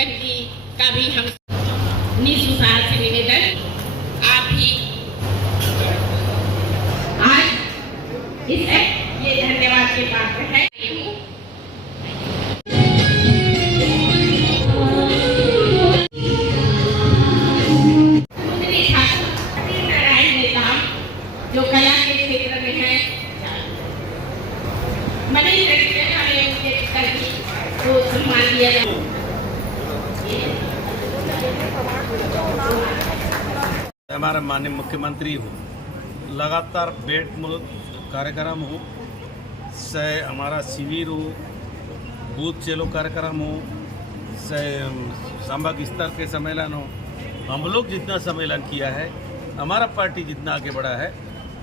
मगन जी का भी हम निस्वार्थ से निवेदन, आप भी आज ये धन्यवाद के पात्र है। जो कला के क्षेत्र में है, तो सम्मान दिया जाए। हमारा माननीय मुख्यमंत्री हो, लगातार बेट मुल्क कार्यक्रम हो, से हमारा शिविर हो, बूथ चलो कार्यक्रम हो, से संभाग स्तर के सम्मेलन हो, हम लोग जितना सम्मेलन किया है, हमारा पार्टी जितना आगे बढ़ा है,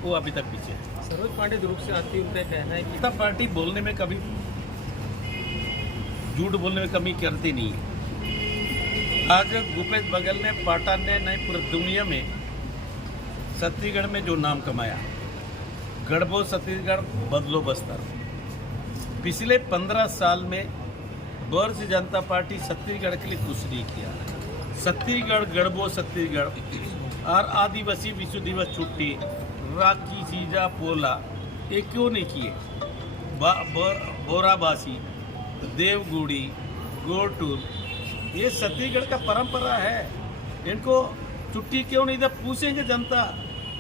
वो अभी तक पीछे है। सरोज पांडे ग्रुप से आती उनका कहना है कि तब पार्टी बोलने में कभी झूठ बोलने में कमी करती नहीं है। आज भूपेश बघेल ने, पाठक ने, नहीं पूरी दुनिया में छत्तीसगढ़ में जो नाम कमाया, गढ़बो छत्तीसगढ़ बदलो बस्तर, पिछले 15 साल में भारतीय जनता पार्टी छत्तीसगढ़ के लिए कुछ नहीं किया। छत्तीसगढ़, गढ़बो छत्तीसगढ़ और आदिवासी विश्व दिवस छुट्टी, राखी, सीजा, पोला, ये क्यों नहीं किए? बोराबासी, देवगुड़ी, गोरटूर, ये छत्तीसगढ़ का परंपरा है। इनको छुट्टी क्यों नहीं दिया? पूछेंगे जनता,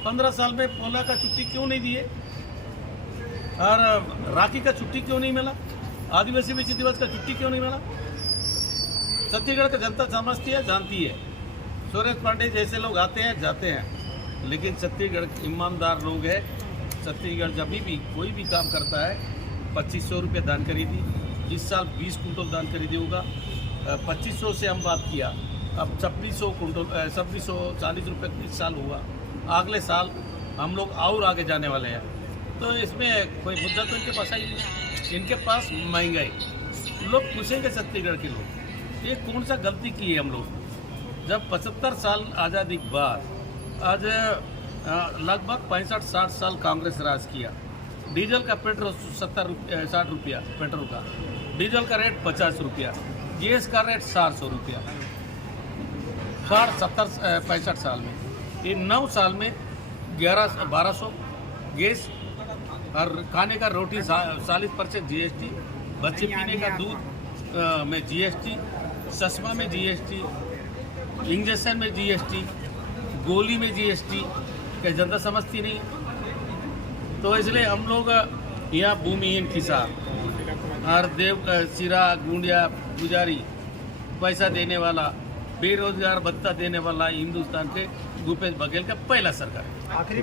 15 साल में पोला का छुट्टी क्यों नहीं दिए और राखी का छुट्टी क्यों नहीं मिला? आदिवासी विश्व दिवस का छुट्टी क्यों नहीं मिला? छत्तीसगढ़ का जनता समझती है, जानती है। सरोज पांडे जैसे लोग आते हैं, जाते हैं, लेकिन छत्तीसगढ़ ईमानदार लोग हैं। छत्तीसगढ़ जब भी कोई भी काम करता है, 2500 रुपये दान करी दी, इस साल 20 कुंटल दान खरीदी होगा। 2500 से हम बात किया, अब 2600 कुंटल 2640 रुपये इस साल हुआ। अगले साल हम लोग और आगे जाने वाले हैं। तो इसमें कोई मुद्दा तो इनके पास ही नहीं। इनके पास महंगाई, लोग पूछेंगे छत्तीसगढ़ के लोग, ये कौन सा गलती की है हम लोग? जब 75 साल आज़ादी के बाद आज लगभग 65-60 साल कांग्रेस राज किया, डीजल का पेट्रोल 60 रुपया पेट्रोल का, डीजल का रेट 50 रुपया, गैस का रेट 400 रुपया। 65 साल में, ये 9 साल में 1200 गैस और खाने का रोटी 40% जीएसटी, बच्चे पीने का दूध में जीएसटी, चश्मा में जीएसटी, इंजेक्शन में जीएसटी, गोली में जीएसटी, क्या जनता समझती नहीं? तो इसलिए हम लोग यहाँ भूमिहीन किसान और सिरा, गुंडिया, पुजारी, पैसा देने वाला, बेरोजगार भत्ता देने वाला हिंदुस्तान के भूपेश बघेल का पहला सरकार है।